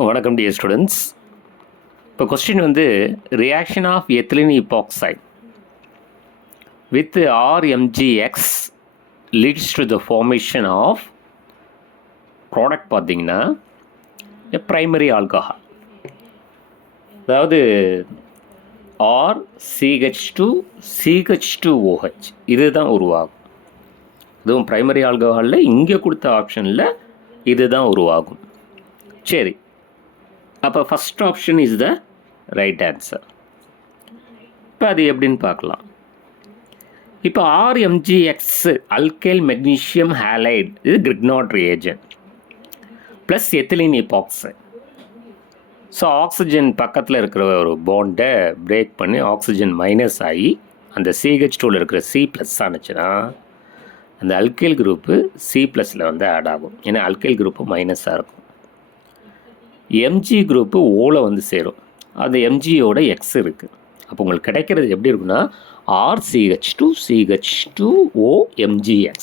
வணக்கம் dear students. இப்போ question வந்து reaction of ethylene epoxide with RMgX leads to the formation of product பார்த்தீங்கன்னா primary alcohol. அதாவது RCH2CH2OH இதுதான் உருவாகும். இதுவும் பிரைமரி ஆல்கஹாலில் இங்கே கொடுத்த ஆப்ஷனில் இதுதான் உருவாகும். சரி, அப்போ first option is the right answer. இப்போ அது எப்படின்னு பார்க்கலாம். இப்போ RMgX அல்கைல் மெக்னீஷியம் ஹேலைடு இது Grignard reagent plus ethylene epoxide. So oxygen பக்கத்தில் இருக்கிற ஒரு பாண்டை பிரேக் பண்ணி ஆக்சிஜன் மைனஸ் ஆகி அந்த CH2வில் இருக்கிற C ப்ளஸ் ஆனுச்சுன்னா அந்த அல்கைல் குரூப்பு C ப்ளஸில் வந்து ஆட் ஆகும். ஏன்னா அல்கைல் குரூப்பு மைனஸாக இருக்கும். Mg குரூப்பு ஓவில் வந்து சேரும். அந்த Mgயோட எக்ஸ் இருக்குது. அப்போ உங்களுக்கு கிடைக்கிறது எப்படி இருக்குன்னா RCH2CH2OMgX.